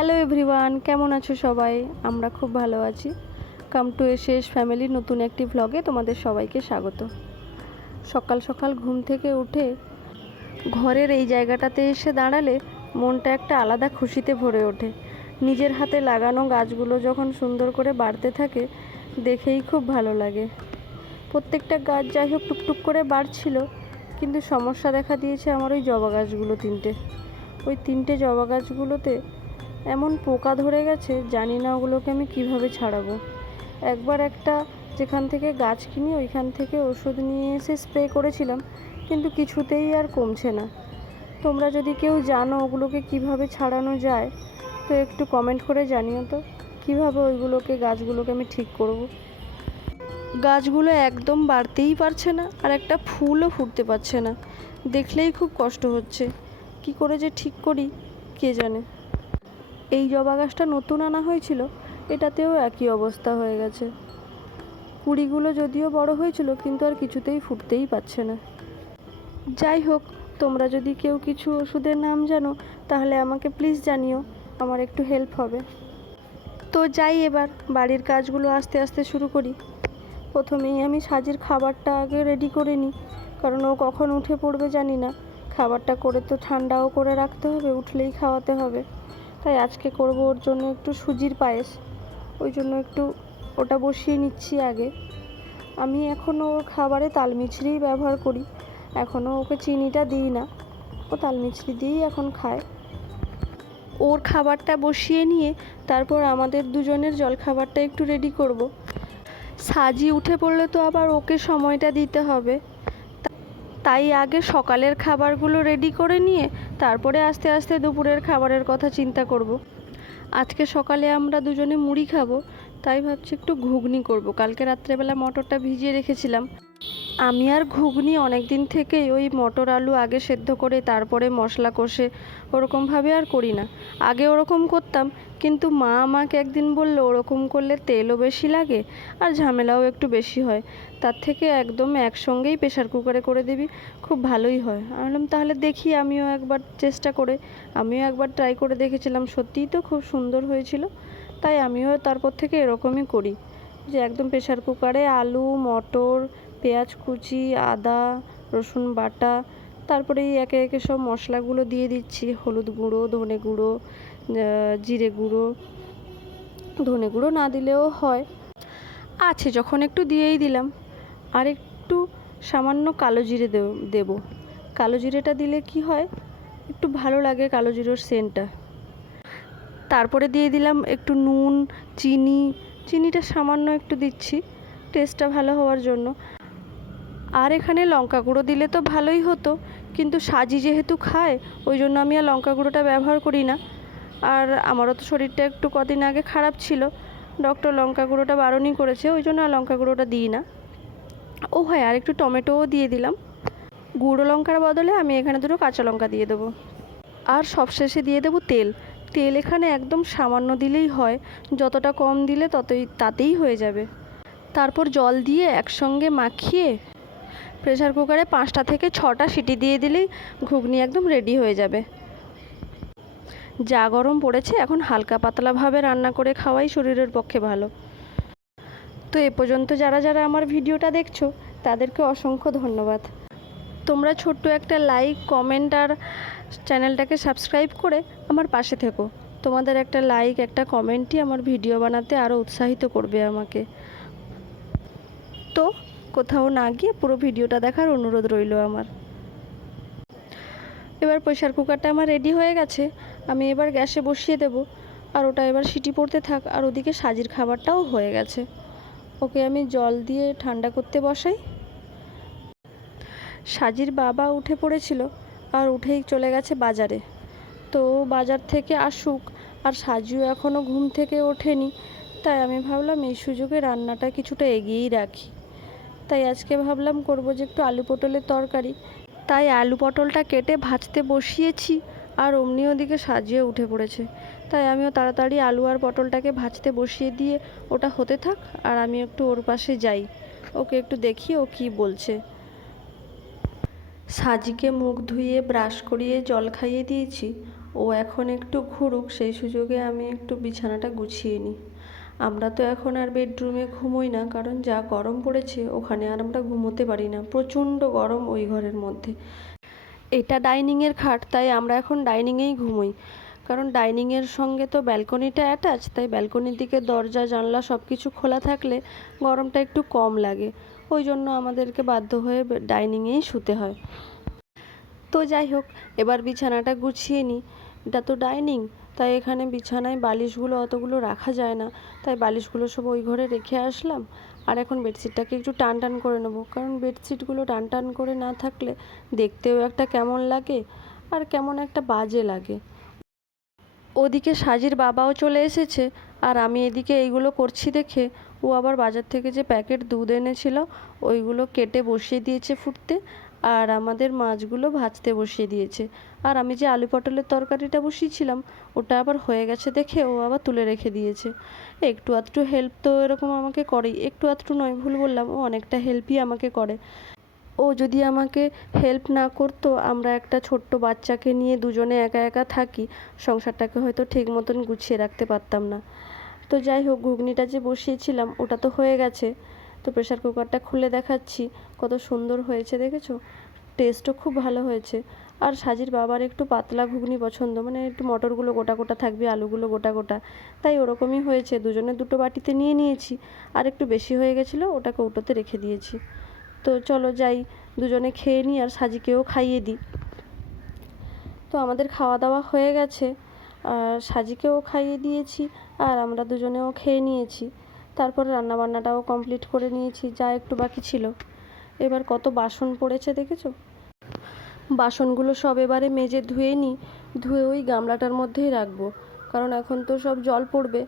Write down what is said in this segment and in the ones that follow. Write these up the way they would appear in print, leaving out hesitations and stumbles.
Hello everyone, কেমন আছো সবাই? আমরা খুব ভালো আছি। কাম টু এসএস ফ্যামিলির নতুন একটি ভ্লগে তোমাদের সবাইকে স্বাগত। সকাল সকাল ঘুম থেকে উঠে ঘরের এই জায়গাটাতে এসে দাঁড়ালে মনটা একটা আলাদা খুশিতে ভরে ওঠে। নিজের হাতে লাগানো গাছগুলো যখন সুন্দর করে বাড়তে থাকে দেখেই খুব ভালো লাগে। প্রত্যেকটা গাছ যাই হোক টুকটুক করে বাড়ছিল, কিন্তু সমস্যা দেখা দিয়েছে আমার ওই জবা গাছগুলো ওই তিনটে জবা গাছগুলোতে এমন পোকা ধরে গেছে, জানি না ওগুলোকে আমি কিভাবে ছাড়াবো। একবার একটা যেখান থেকে গাছ কিনি ওইখান থেকে ওষুধ নিয়ে এসে স্প্রে করেছিলাম, কিন্তু কিছুতেই আর কমছে না। তোমরা যদি কেউ জানো ওগুলোকে কিভাবে ছাড়ানো যায় তো একটু কমেন্ট করে জানিও তো, কিভাবে গাছগুলোকে আমি ঠিক করব। গাছগুলো একদম বাড়তেই পারছে না, আর একটা ফুলও ফুটতে পারছে না। দেখলেই খুব কষ্ট হচ্ছে, কি করে যে ঠিক করি কে জানে। এই জবা গাছটা নতুন আনা হয়েছিল, এটাতেও একই অবস্থা হয়ে গেছে। কুড়িগুলো যদিও বড় হয়েছিল, কিন্তু আর কিছুতেই ফুটতেই পারছে না। যাই হোক, তোমরা যদি কেউ কিছু ওষুধের নাম জানো তাহলে আমাকে প্লিজ জানিও, আমার একটু হেল্প হবে। তো যাই, এবার বাড়ির কাজগুলো আস্তে আস্তে শুরু করি। প্রথমেই আমি সাজির খাবারটা আগে রেডি করে নিই, কারণ ও কখন উঠে পড়বে জানি না। খাবারটা করে তো ঠান্ডাও করে রাখতে হবে, উঠলেই খাওয়াতে হবে। তাই আজকে করব ওর জন্য একটু সুজির পায়েস, ওই জন্য একটু ওটা বসিয়ে নিচ্ছি আগে। আমি এখনও ওর খাবারে তালমিছরিই ব্যবহার করি, এখনও ওকে চিনিটা দিই না, ও তালমিছরি দিয়েই এখন খায়। ওর খাবারটা বসিয়ে নিয়ে তারপর আমাদের দুজনের জলখাবারটা একটু রেডি করব। সাজি উঠে পড়লে তো আবার ওকে সময়টা দিতে হবে, তাই আগে সকালের খাবারগুলো রেডি করে নিয়ে তারপরে আস্তে আস্তে দুপুরের খাবারের কথা চিন্তা করব। আজকে সকালে আমরা দুজনে মুড়ি খাবো, তাই ভাবছি একটু ঘুগনি করব। কালকে রাত্রেবেলা মটরটা ভিজিয়ে রেখেছিলাম। আমি আর ঘুগনি অনেক দিন থেকেই ওই মটর আলু আগে সেদ্ধ করে তারপরে মশলা কষে ওরকমভাবে আর করি না। আগে ওরকম করতাম, কিন্তু মা আমাকে একদিন বললো ওরকম করলে তেলও বেশি লাগে আর ঝামেলাও একটু বেশি হয়, তার থেকে একদম একসঙ্গেই প্রেশার কুকারে করে দিবি, খুব ভালোই হয়। আমি বললাম তাহলে দেখি, আমিও একবার চেষ্টা করে আমিও একবার ট্রাই করে দেখেছিলাম, সত্যিই তো খুব সুন্দর হয়েছিল। তাই আমিও তারপর থেকে এরকমই করি, যে একদম প্রেশার কুকারে আলু, মটর, পেঁয়াজ কুচি, আদা রসুন বাটা, তারপরে এই একে একে সব মশলাগুলো দিয়ে দিচ্ছি। হলুদ গুঁড়ো, ধনে গুঁড়ো, জিরে গুঁড়ো, ধনে গুঁড়ো না দিলেও হয়, আছে যখন একটু দিয়েই দিলাম। আর একটু সামান্য কালো জিরে দেবো। কালো জিরেটা দিলে কি হয়, একটু ভালো লাগে কালো জিরের সেন্টটা। তারপরে দিয়ে দিলাম একটু নুন, চিনিটা সামান্য একটু দিচ্ছি টেস্টটা ভালো হওয়ার জন্য। আর এখানে লঙ্কা গুঁড়ো দিলে তো ভালোই হতো, কিন্তু সাজি যেহেতু খায় ওই জন্য আমি আর লঙ্কা গুঁড়োটা ব্যবহার করি না। আর আমারও তো শরীরটা একটু কদিন আগে খারাপ ছিল, ডক্টর লঙ্কা গুঁড়োটা বারণই করেছে, ওই জন্য আর লঙ্কা গুঁড়োটা দিই না। ও হ্যাঁ, আর একটু টমেটোও দিয়ে দিলাম। গুঁড়ো লঙ্কার বদলে আমি এখানে দুটো কাঁচা লঙ্কা দিয়ে দেবো। আর সবশেষে দিয়ে দেবো তেল। তেল এখানে একদম সামান্য দিলেই হয়, যতটা কম দিলে তাতেই হয়ে যাবে। তারপর জল দিয়ে একসঙ্গে মাখিয়ে প্রেসার কুকারে 5টা থেকে 6টা সিটি দিয়ে দিলেই ঘুগনি একদম রেডি হয়ে যাবে। যা গরম পড়েছে, এখন হালকা পাতলাভাবে রান্না করে খাওয়াই শরীরের পক্ষে ভালো। তো এ পর্যন্ত যারা যারা আমার ভিডিওটা দেখছো তাদেরকে অসংখ্য ধন্যবাদ। তোমরা ছোট্ট একটা লাইক, কমেন্ট আর চ্যানেলটাকে সাবস্ক্রাইব করে আমার পাশে থেকো। তোমাদের একটা লাইক, একটা কমেন্টই আমার ভিডিও বানাতে আরও উৎসাহিত করবে আমাকে। তো কোথাও না গিয়ে পুরো ভিডিওটা দেখার অনুরোধ রইল আমার। এবার প্রেসার কুকারটা আমার রেডি হয়ে গেছে, আমি এবার গ্যাসে বসিয়ে দেব। আর ওটা এবার সিটি পড়তে থাক, আর ওদিকে সাজির খাবারটাও হয়ে গেছে, ওকে আমি জল দিয়ে ঠান্ডা করতে বসাই। সাজির বাবা উঠে পড়েছিল আর উঠেই চলে গেছে বাজারে। তো বাজার থেকে আসুক, আর সাজিও এখনও ঘুম থেকে ওঠেনি, তাই আমি ভাবলাম এই সুযোগে রান্নাটা কিছুটা এগিয়েই রাখি। তাই আজকে ভাবলাম করবো যে একটু আলু পটলের তরকারি, তাই আলু পটলটা কেটে ভাজতে বসিয়েছি। আর অমনি ওদিকে সাজিয়ে উঠে পড়েছে, তাই আমিও তাড়াতাড়ি আলু আর পটলটাকে ভাজতে বসিয়ে দিয়ে ওটা হতে থাক, আর আমি একটু ওর পাশে যাই, ওকে একটু দেখি ও কি বলছে। সাজিকে মুখ ধুইয়ে ব্রাশ করিয়ে জল খাইয়ে দিয়েছি, ও ও এখন একটু ঘুরুক, সেই সুযোগে আমি একটু বিছানাটা গুছিয়ে নিই। আমরা তো এখন আর বেডরুমে ঘুমোই না, কারণ যা গরম পড়েছে ওখানে আর আমরা ঘুমোতে পারি না, প্রচণ্ড গরম ওই ঘরের মধ্যে। এটা ডাইনিংয়ের খাট, তাই আমরা এখন ডাইনিংয়েই ঘুমোই, কারণ ডাইনিংয়ের সঙ্গে তো ব্যালকনিটা অ্যাটাচ, তাই ব্যালকনির দিকে দরজা জানলা সব কিছু খোলা থাকলে গরমটা একটু কম লাগে। ওই জন্য আমাদেরকে বাধ্য হয়ে ডাইনিংয়েই শুতে হয়। তো যাই হোক, এবার বিছানাটা গুছিয়ে নিই। এটা তো ডাইনিং, তাই এখানে বিছানায় বালিশগুলো অতগুলো রাখা যায় না, তাই বালিশগুলো সব ওই ঘরে রেখে আসলাম। আর এখন বেডশিটটাকে একটু টান টান করে নেবো, কারণ বেডশিটগুলো টান টান করে না থাকলে দেখতেও একটা কেমন লাগে, আর কেমন একটা বাজে লাগে। ওদিকে সাজির বাবাও চলে এসেছে, আর আমি এদিকে এইগুলো করছি দেখে ও আবার বাজার থেকে যে প্যাকেট দুধ এনেছিল ওইগুলো কেটে বসিয়ে দিয়েছে ফুটতে, আর আমাদের মাছগুলো ভাজতে বসিয়ে দিয়েছে। আর আমি যে আলু পটলের তরকারিটা বসিয়েছিলাম ওটা আবার হয়ে গেছে দেখে ও আবার তুলে রেখে দিয়েছে। একটু আধটু হেল্প তো এরকম আমাকে করেই, একটু আধটু নয়, ভুল বললাম, ও অনেকটা হেল্পই আমাকে করে। ও যদি আমাকে হেল্প না করতো, আমরা একটা ছোট্ট বাচ্চাকে নিয়ে দুজনে একা একা থাকি, সংসারটাকে হয়তো ঠিক মতন গুছিয়ে রাখতে পারতাম না। তো যাই হোক, ঘুগনিটা যে বসিয়েছিলাম ওটা তো হয়ে গেছে। তো প্রেশার কুকারটা খুলে দেখাচ্ছি, কত সুন্দর হয়েছে দেখেছো, টেস্টও খুব ভালো হয়েছে। আর সাজির বাবার একটু পাতলা ঘুগনি পছন্দ, মানে একটু মটরগুলো গোটা গোটা থাকবে, আলুগুলো গোটা গোটা, তাই ওরকমই হয়েছে। দুজনে দুটো বাটিতে নিয়ে নিয়েছি, আর একটু বেশি হয়ে গেছিলো ওটা কৌটোতে রেখে দিয়েছি। তো চলো যাই, দুজনে খেয়ে নিই আর সাজিকেও খাইয়ে দিই। তো আমাদের খাওয়া দাওয়া হয়ে গেছে, আর সাজিকেও খাইয়ে দিয়েছি, আর আমরা দুজনেও খেয়ে নিয়েছি। তারপরে রান্নাবান্নাটাও কমপ্লিট করে নিয়েছি, যা একটু বাকি ছিল। এবার কত বাসন পড়েছে দেখেছো, বাসনগুলো সব এবারে মেজে ধুয়ে নিই, ধুয়ে ওই গামলাটার মধ্যেই রাখবো, কারণ এখন তো সব জল পড়বে,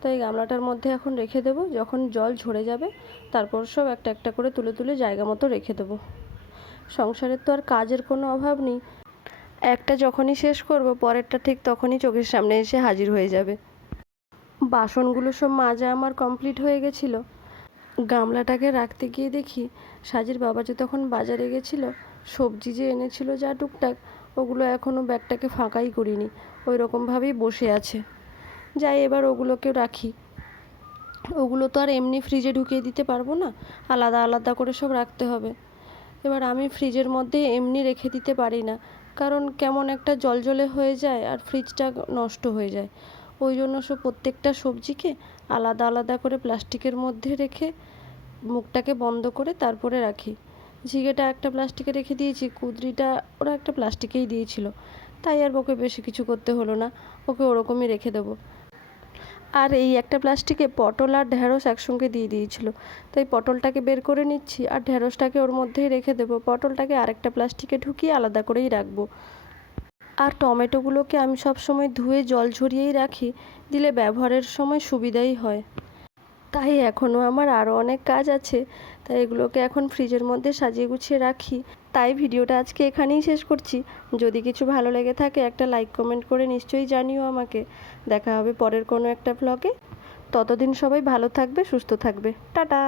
তাই গামলাটার মধ্যে এখন রেখে দেবো। যখন জল ঝরে যাবে তারপর সব একটা একটা করে তুলে তুলে জায়গা মতো রেখে দেবো। সংসারের তো আর কাজের কোনো অভাব নেই, একটা যখনই শেষ করব পরেরটা ঠিক তখনই চোখের সামনে এসে হাজির হয়ে যাবে। বাসনগুলো সব মাজা আমার কমপ্লিট হয়ে গেছিলো। গামলাটাকে রাখতে গিয়ে দেখি সাজির বাবা যে তখন বাজারে গেছিলো, সবজি যে এনেছিল যা টুকটাক, ওগুলো এখনও ব্যাগটাকে ফাঁকাই করিনি, ওই রকমভাবেই বসে আছে। যাই, এবার ওগুলোকে রাখি। ওগুলো তো আর এমনি ফ্রিজে ঢুকিয়ে দিতে পারবো না, আলাদা আলাদা করে সব রাখতে হবে। এবার আমি ফ্রিজের মধ্যে এমনি রেখে দিতে পারি না, কারণ কেমন একটা জলজলে হয়ে যায় আর ফ্রিজটা নষ্ট হয়ে যায়। ওই জন্য প্রত্যেকটা সবজিকে আলাদা আলাদা করে প্লাস্টিকের মধ্যে রেখে মুখটাকে বন্ধ করে তারপরে রাখি। ঝিঙেটা একটা প্লাস্টিকে রেখে দিয়েছি, কুঁদরিটা ওরা একটা প্লাস্টিকেই দিয়েছিল, তাই আর ওকে বেশি কিছু করতে হলো না, ওকে ওরকমই রেখে দেবো। আর এই একটা প্লাস্টিকে পটল আর ঢ্যাঁড়স একসঙ্গে দিয়ে দিয়েছিল, তাই পটলটাকে বের করে নিচ্ছি আর ঢ্যাঁড়সটাকে ওর মধ্যেই রেখে দেবো, পটলটাকে আরেকটা প্লাস্টিকে ঢুকিয়ে আলাদা করেই রাখবো। আর টমেটোগুলোকে আমি সব সময় ধুয়ে জল ঝরিয়েই রাখি, দিলে ব্যবহারের সময় সুবিধাই হয়। তাই এখনও আমার আরও অনেক কাজ আছে, তাই এগুলোকে এখন ফ্রিজের মধ্যে সাজিয়ে গুছিয়ে রাখি। তাই ভিডিওটা আজকে এখানেই শেষ করছি। যদি কিছু ভালো লেগে থাকে একটা লাইক কমেন্ট করে নিশ্চয়ই জানিও আমাকে। দেখা হবে পরের কোনো একটা ব্লগে। ততদিন সবাই ভালো থাকবে, সুস্থ থাকবে। টাটা।